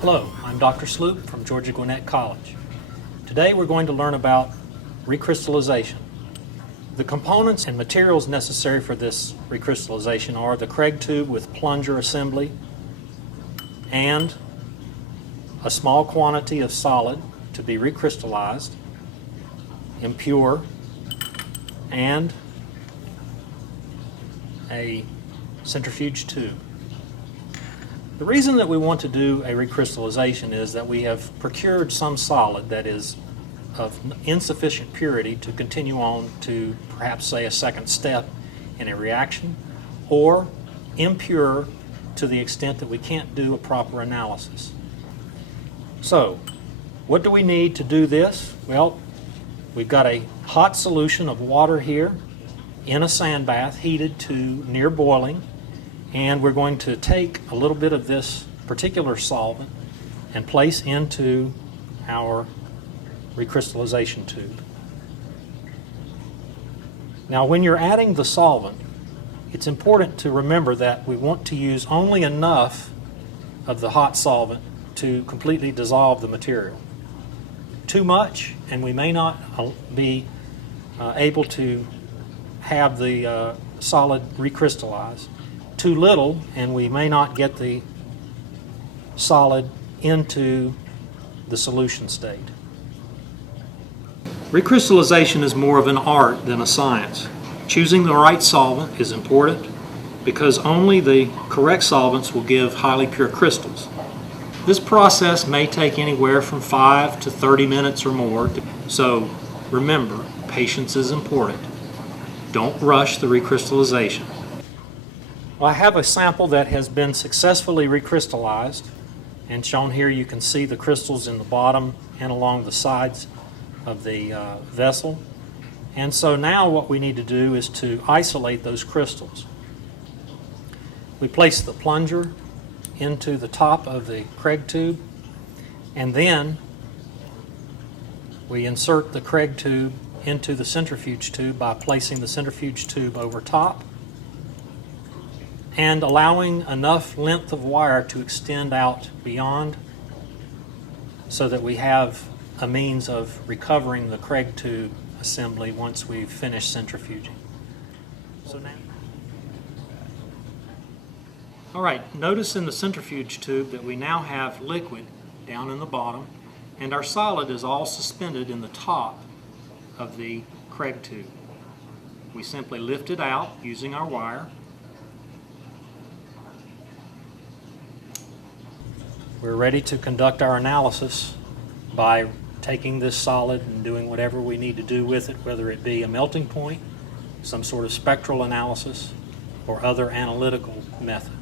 Hello, I'm Dr. Sloop from Georgia Gwinnett College. Today we're going to learn about recrystallization. The components and materials necessary for this recrystallization are the Craig tube with plunger assembly and a small quantity of solid to be recrystallized, impure, and a centrifuge tube. The reason that we want to do a recrystallization is that we have procured some solid that is of insufficient purity to continue on to perhaps say a second step in a reaction, or impure to the extent that we can't do a proper analysis. So, what do we need to do this? Well, we've got a hot solution of water here in a sand bath heated to near boiling, and we're going to take a little bit of this particular solvent and place into our recrystallization tube. Now, when you're adding the solvent, it's important to remember that we want to use only enough of the hot solvent to completely dissolve the material. Too much, and we may not be able to have the solid recrystallize. Too little, and we may not get the solid into the solution state. Recrystallization is more of an art than a science. Choosing the right solvent is important because only the correct solvents will give highly pure crystals. This process may take anywhere from 5 to 30 minutes or more, so remember, patience is important. Don't rush the recrystallization. Well, I have a sample that has been successfully recrystallized, and shown here you can see the crystals in the bottom and along the sides of the vessel. And so now what we need to do is to isolate those crystals. We place the plunger into the top of the Craig tube, and then we insert the Craig tube into the centrifuge tube by placing the centrifuge tube over top and allowing enough length of wire to extend out beyond so that we have a means of recovering the Craig tube assembly once we've finished centrifuging. So now, all right, notice in the centrifuge tube that we now have liquid down in the bottom, and our solid is all suspended in the top of the Craig tube. We simply lift it out using our wire. We're ready to conduct our analysis by taking this solid and doing whatever we need to do with it, whether it be a melting point, some sort of spectral analysis, or other analytical method.